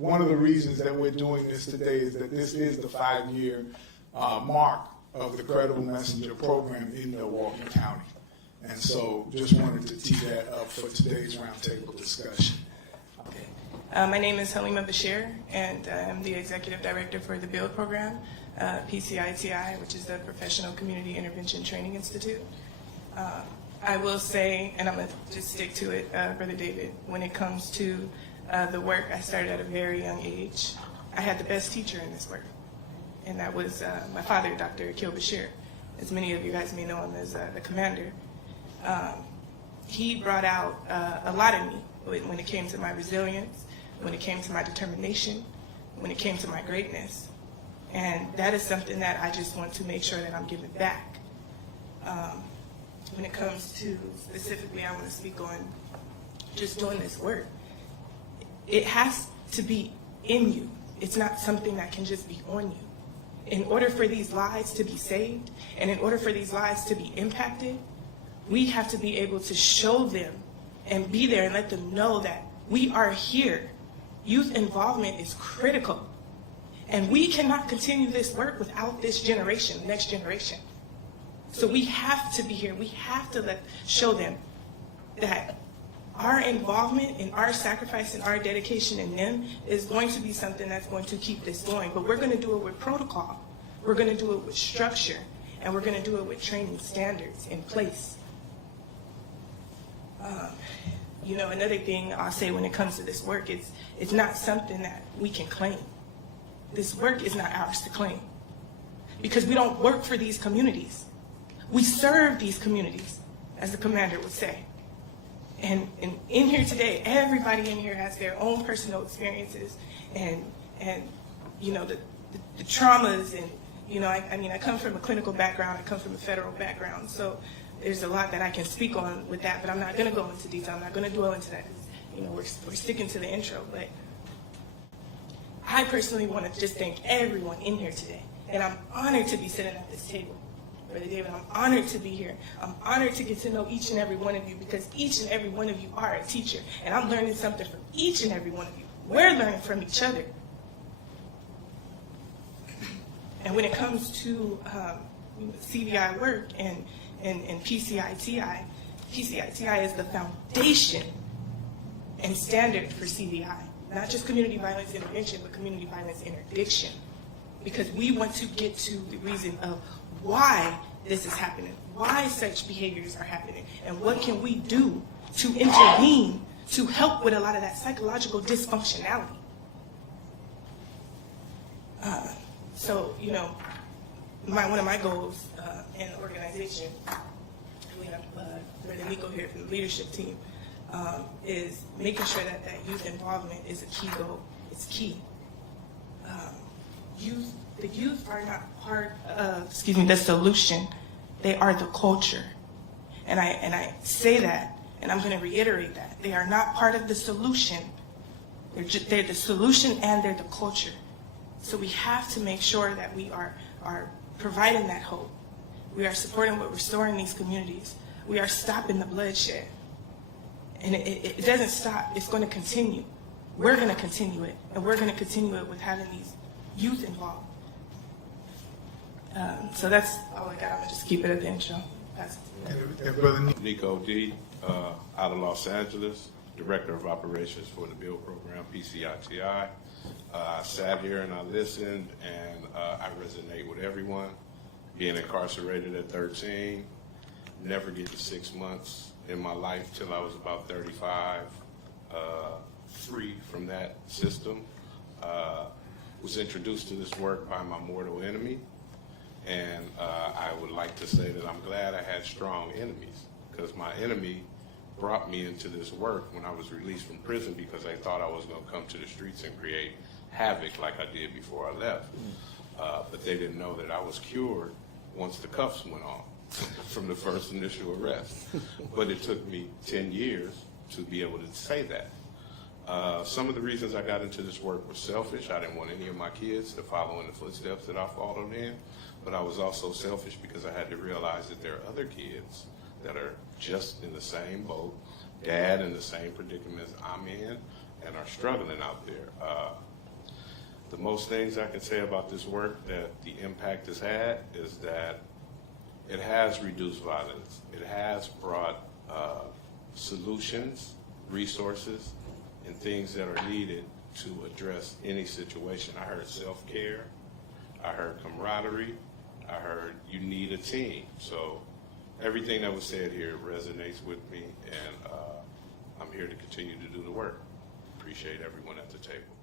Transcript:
one of the reasons that we're doing this today is that this is the 5-year mark of the Credible Messenger program in Milwaukee County. And so just wanted to tee that up for today's roundtable discussion. My name is Halimah Basheer, and I'm the Executive Director for the BUILD program, PCITI, which is the Professional Community Intervention Training Institute. I will say, and I'm going to just stick to it, Brother David, when it comes to the work, I started at a very young age. I had the best teacher in this work, and that was my father, Dr. Basheer. As many of you guys may know him as the commander. He brought out a lot of me when it came to my resilience, when it came to my determination, when it came to my greatness. And that is something that I just want to make sure that I'm giving back. When it comes to, specifically, I want to speak on just doing this work. It has to be in you. It's not something that can just be on you. In order for these lives to be saved, and in order for these lives to be impacted, we have to be able to show them and be there and let them know that we are here. Youth involvement is critical. And we cannot continue this work without this generation, next generation. So we have to be here. We have to show them that our involvement and our sacrifice and our dedication in them is going to be something that's going to keep this going. But we're going to do it with protocol. We're going to do it with structure. And we're going to do it with training standards in place. You know, another thing I'll say when it comes to this work is it's not something that we can claim. This work is not ours to claim because we don't work for these communities. We serve these communities, as the commander would say. And in here today, everybody in here has their own personal experiences and you know, the traumas and, you know, I mean, I come from a clinical background, I come from a federal background, so there's a lot that I can speak on with that, but I'm not going to go into detail. I'm not going to dwell into that. You know, we're sticking to the intro, but I personally want to just thank everyone in here today, and I'm honored to be sitting at this table. Brother David, I'm honored to be here. I'm honored to get to know each and every one of you because each and every one of you are a teacher, and I'm learning something from each and every one of you. We're learning from each other. And when it comes to CVI work and PCITI, PCITI is the foundation and standard for CVI. Not just community violence intervention, but community violence interdiction. Because we want to get to the reason of why this is happening, why such behaviors are happening, and what can we do to intervene to help with a lot of that psychological dysfunctionality. So, you know, one of my goals in the organization, we have Brother Niko here from the leadership team, is making sure that youth involvement is a key goal. It's key. The youth are not part of, the solution. They are the culture. And I say that, and I'm going to reiterate that. They are not part of the solution. They're the solution and they're the culture. So we have to make sure that we are providing that hope. We are supporting what restoring these communities. We are stopping the bloodshed. And it doesn't stop. It's going to continue. We're going to continue it. And we're going to continue it with having these youth involved. So that's all I got. I'm going to just keep it at the intro. Pass it to Brother Niko D, out of Los Angeles, Director of Operations for the BUILD program, PCITI. I sat here and I listened, and I resonate with everyone. Being incarcerated at 13, never get to 6 months in my life till I was about 35, free from that system. Was introduced to this work by my mortal enemy, and I would like to say that I'm glad I had strong enemies, because my enemy brought me into this work when I was released from prison because I thought I was going to come to the streets and create havoc like I did before I left. But they didn't know that I was cured once the cuffs went on from the first initial arrest. But it took me 10 years to be able to say that. Some of the reasons I got into this work were selfish. I didn't want any of my kids to follow in the footsteps that I followed in. But I was also selfish because I had to realize that there are other kids that are just in the same boat, dad in the same predicament as I'm in, and are struggling out there. most things I can say about this work that the impact has had is that it has reduced violence. It has brought solutions, resources, and things that are needed to address any situation. I heard self-care. I heard camaraderie. I heard you need a team. So everything that was said here resonates with me, and I'm here to continue to do the work. Appreciate everyone at the table.